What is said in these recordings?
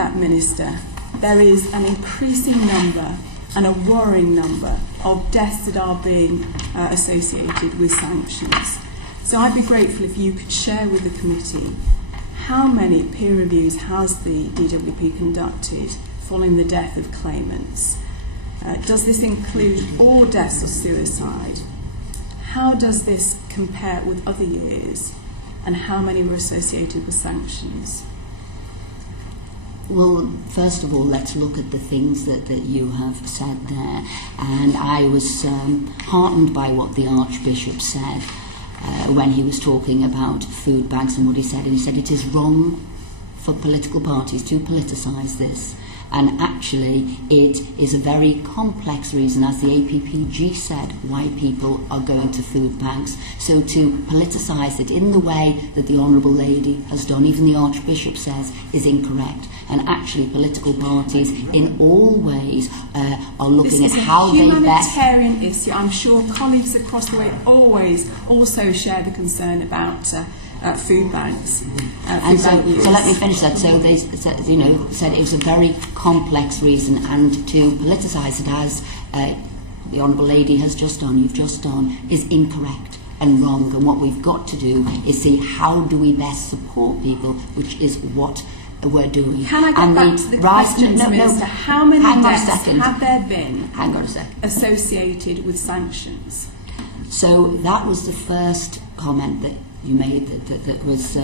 that, Minister, there is an increasing number and a worrying number of deaths that are being associated with sanctions. So I'd be grateful if you could share with the committee how many peer reviews has the DWP conducted following the death of claimants. Does this include all deaths of suicide? How does this compare with other years? And how many were associated with sanctions? Well, first of all, let's look at the things that you have said there. And I was heartened by what the Archbishop said when he was talking about food banks and what he said. And he said it is wrong for political parties to politicise this. And actually, it is a very complex reason, as the APPG said, why people are going to food banks. So to politicise it in the way that the Honourable Lady has done, even the Archbishop says, is incorrect. And actually, political parties, in all ways, are looking at how they best... This is a humanitarian issue. I'm sure colleagues across the way always also share the concern about food banks. So let me finish that. So they said, said it was a very complex reason, and to politicise it as the Honourable Lady has just done, you've just done, is incorrect and wrong. And what we've got to do is see how do we best support people, which is what we're doing. Can I get back to the questions, Minister? How many deaths have there been associated with sanctions? So that was the first comment that you made that was,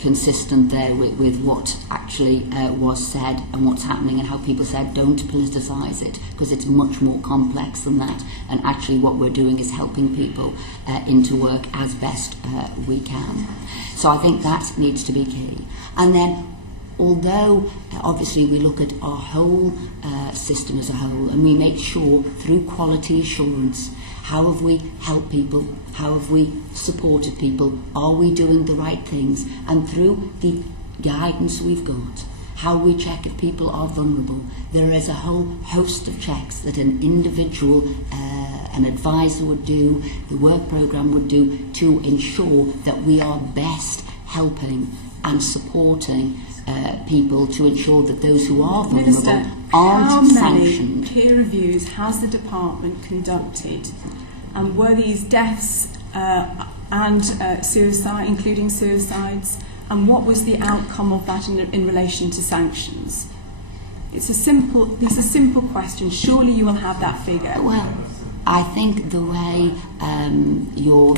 inconsistent there with what actually was said and what's happening, and how people said don't politicise it, because it's much more complex than that. And actually what we're doing is helping people into work as best we can. So I think that needs to be key. And then, although obviously we look at our whole system as a whole, and we make sure through quality assurance, how have we helped people? How have we supported people? Are we doing the right things? And through the guidance we've got, how we check if people are vulnerable, there is a whole host of checks that an individual, an advisor would do, the work programme would do, to ensure that we are best helping and supporting people, to ensure that those who are vulnerable Minister, aren't sanctioned. How many peer reviews has the department conducted, and were these deaths and suicide, including suicides, and what was the outcome of that in relation to sanctions? These are simple questions. Surely you will have that figure. Well, I think the way you're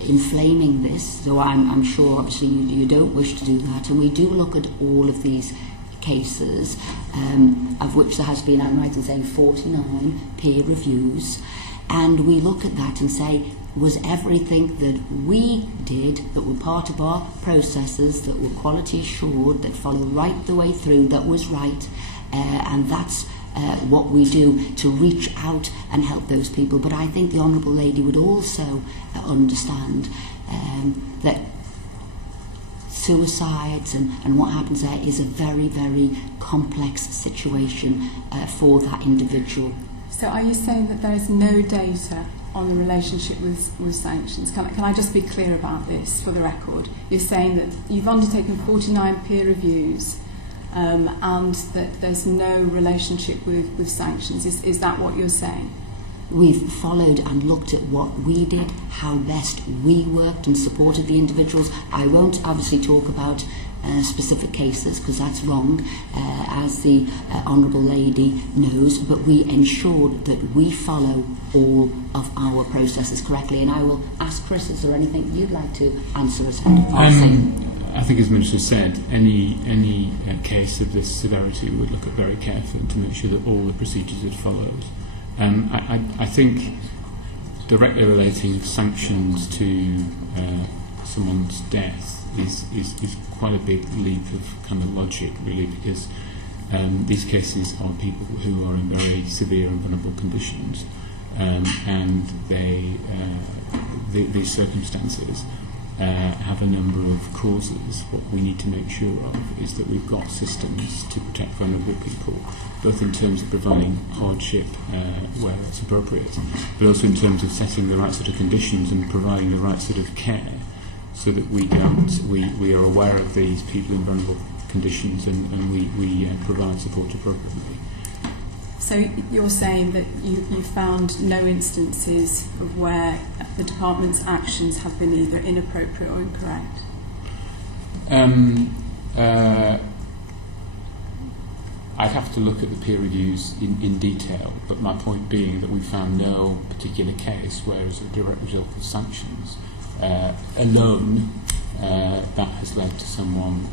inflaming this, so I'm sure obviously you don't wish to do that, and we do look at all of these cases, of which there has been, I'm right in saying, 49 peer reviews, and we look at that and say, was everything that we did, that were part of our processes, that were quality assured, that followed right the way through, that was right, and that's what we do to reach out and help those people. But I think the Honourable Lady would also understand that suicides and what happens there is a very, very complex situation for that individual. So are you saying that there is no data on the relationship with sanctions? Can I just be clear about this for the record? You're saying that you've undertaken 49 peer reviews and that there's no relationship with sanctions. Is that what you're saying? We've followed and looked at what we did, how best we worked and supported the individuals. I won't obviously talk about specific cases, because that's wrong, as the Honourable Lady knows, but we ensured that we follow all of our processes correctly. And I will ask Chris, is there anything you'd like to answer as head? I think, as Minister said, any case of this severity we would look at very carefully to make sure that all the procedures are followed. I think directly relating sanctions to someone's death is quite a big leap of kind of logic, really, because these cases are people who are in very severe and vulnerable conditions, and these circumstances have a number of causes. What we need to make sure of is that we've got systems to protect vulnerable people, both in terms of providing hardship where it's appropriate, but also in terms of setting the right sort of conditions and providing the right sort of care, so that we are aware of these people in vulnerable conditions, and we provide support appropriately. So you're saying that you found no instances of where the department's actions have been either inappropriate or incorrect? I'd have to look at the peer reviews in detail, but my point being that we found no particular case where, as a direct result of sanctions alone, that has led to someone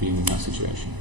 being in that situation.